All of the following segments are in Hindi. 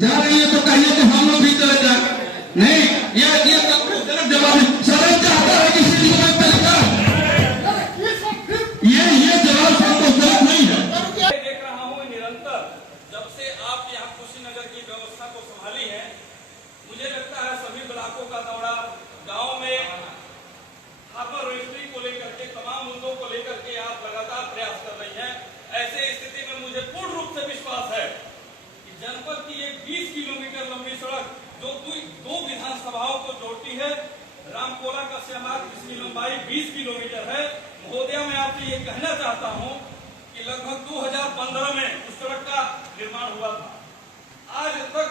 जा रही है तो कहिए कि हम लोग भी चले जाए। नहीं, ये गलत जवाब है। सदन चाहता है कि सिटी को चले जाए, ये जवाब संतोष गलत नहीं है। देख रहा हूँ निरंतर जब से आप यहाँ कुशीनगर की व्यवस्था को संभाली है, मुझे लगता है सभी ब्लॉकों का दौरा, गाँव में खापर रजिस्ट्री को लेकर के तमाम मुद्दों को लेकर के आप लगातार प्रयास कर रही हैं। ऐसे स्थिति में मुझे पूर्ण रूप से विश्वास है कि जनपद की एक 20 किलोमीटर लंबी सड़क जो दो विधानसभाओं को जोड़ती है, रामकोला का श्यामार्ग, जिसकी लंबाई 20 किलोमीटर है। महोदया, मैं आपसे ये कहना चाहता हूँ कि लगभग 2015 में उस सड़क का निर्माण हुआ था, आज तक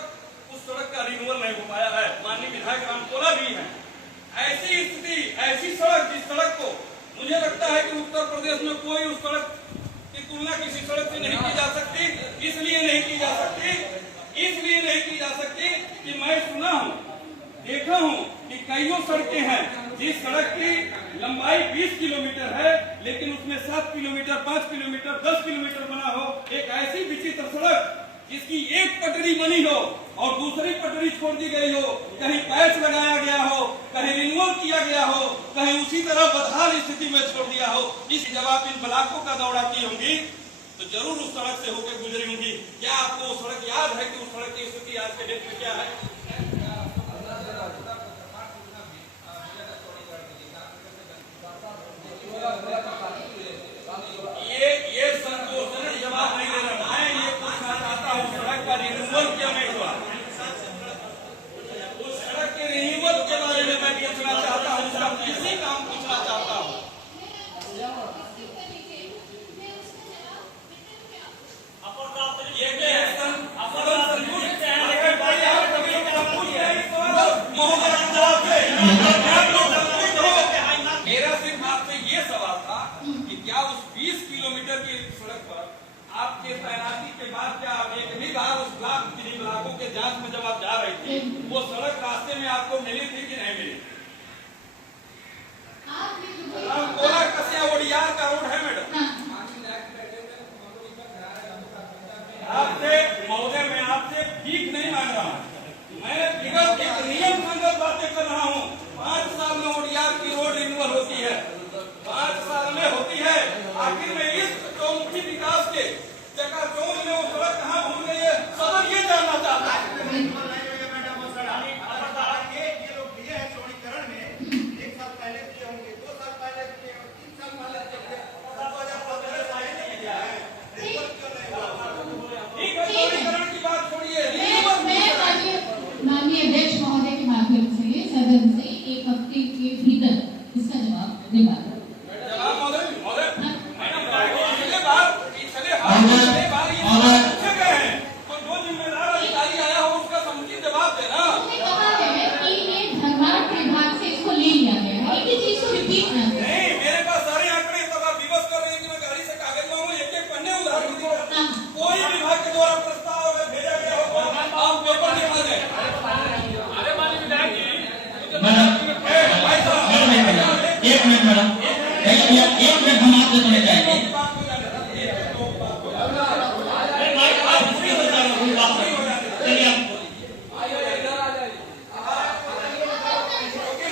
उस सड़क का रिन्यूअल नहीं हो पाया है। माननीय विधायक रामकोला भी है। ऐसी स्थिति, ऐसी सड़क, जिस सड़क को मुझे लगता है कि उत्तर प्रदेश में कोई उस सड़क की तुलना किसी सड़क से नहीं की जा सकती। इसलिए नहीं की जा सकती कि मैं सुना हूँ, देखा हूँ कि कईयों सड़कें हैं जिस सड़क की लंबाई 20 किलोमीटर है, लेकिन उसमें 7 किलोमीटर, 5 किलोमीटर, 10 किलोमीटर बना हो। एक ऐसी विचित्र सड़क जिसकी एक पटरी बनी हो और दूसरी पटरी छोड़ दी गई हो, कहीं पैच लगाया गया हो, कहीं रिन्यूअल किया गया हो, कहीं उसी तरह बदहाल स्थिति में छोड़ दिया हो। इस जब आप इन ब्लॉकों का दौरा की होंगी तो जरूर उस सड़क से होकर गुजरी होंगी। क्या आपको वो सड़क याद है कि उस सड़क की स्थिति आज के डेट में क्या है? ये संतोषजनक जवाब नहीं दे रहा। मैं ये पूछना चाहता हूँ, सड़क का रिन्यूअल क्यों नहीं हुआ? उस सड़क के रिन्यूअल के बारे में मैं पूछना चाहता हूँ, उसका किसी काम पूछना चाहता हूँ। मेरा सिर्फ आपसे ये सवाल था कि क्या उस 20 किलोमीटर की सड़क पर आपके तैनाती के बाद क्या एक भी बार उस ब्लॉकों के जांच में जब आप जा रही थी, वो सड़क रास्ते में आपको मिली थी कि नहीं मिली? रामकोला कसिया ओडियार का रोड है मैडम। आपसे महोदय, मैं आपसे भीख नहीं मांग रहा हूँ, मैं विगत एक नियम संगत बातें कर रहा हूँ। 5 साल में ओडियार की रोड रिन्यूअल होती है, 5 साल में होती है। आखिर में इस चौमुखी विकास के चकाचौंध में वो सड़क कहाँ भूल गई है, सदन ये जानना चाहता है। माननीय अध्यक्ष महोदय के माध्यम से सदन से 1 हफ्ते के भीतर इसका जवाब दे पाएगा। एक मिनट मैडम, एक मिनट हम आपसे सुनना चाहेंगे।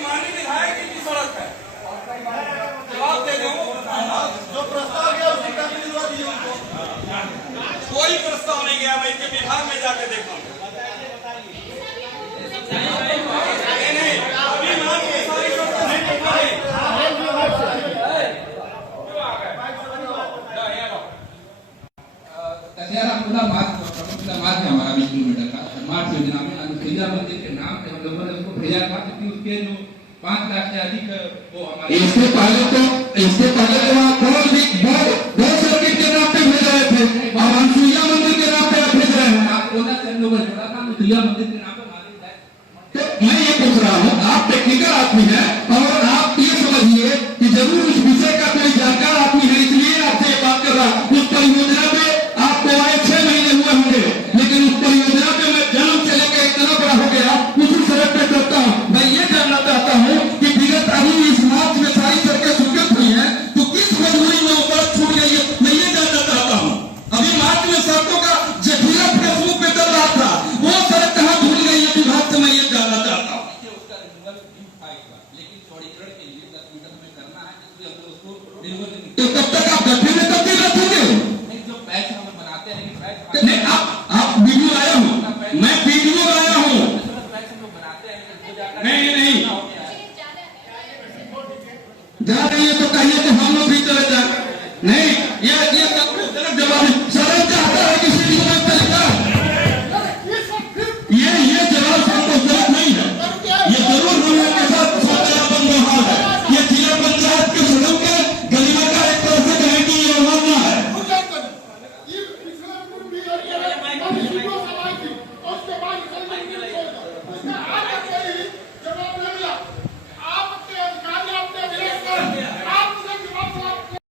माननीय विधायक की सड़क है, जवाब दे दो। जो प्रस्ताव गया उसी का दिलवा दीजिए उनको। कोई प्रस्ताव नहीं गया, मैं इनके विभाग में जाके देखा। मार्ग है हमारा 20 किलोमीटर का मार्ग योजना में अनुसुईया मंदिर के नाम से हम लोगों ने उसको भेजा था, क्योंकि उसके जो 5 लाख से अधिक वो हमारे इससे पहले तो आप बहुत सर्किट के नाम पे भेज रहे थे और अनुसुईया मंदिर के नाम पे आप भेज रहे हैं। आप कोना से लोग जोड़ा था अनुसुईया मंदिर के नाम पे मालिक है। तो मैं ये पूछ रहा हूँ, आप टेक्निकल आदमी हैं और आप ये समझिए कि जरूर उस विषय का कोई जानकार आदमी है, इसलिए आपसे ये बात कर रहा हूँ। उस परियोजना पे आपको आए 6 महीने हुए होंगे, लेकिन उस परियोजना पे मैं जन्म से लेकर इतना बड़ा हो गया उसी सड़क पे चलता हूँ। मैं ये जानना चाहता हूँ कि विगत अभी इस मार्च में सारी सड़कें स्वीकृत हुई हैं, तो किस मजबूरी में वो सड़क छूट गई है, मैं ये जानना चाहता हूँ। अभी मार्च में सड़कों का जखीरा फेसबुक पे चल रहा था, वो था एक बार, लेकिन चौड़ीकरण के लिए 10 मीटर में करना है, इसलिए हम लोग उसको डिलीवर तो कब तक आप गड्ढे में कब तक रखोगे? नहीं, जो पैच हम बनाते हैं, लेकिन पैच नहीं, आप वीडियो लाया हूँ, मैं वीडियो लाया हूँ। पैच हम लोग बनाते हैं, लेकिन जो जाकर नहीं नहीं हो गया है। जा रही है तो कहिए कि हम लोग भी चले जाए। नहीं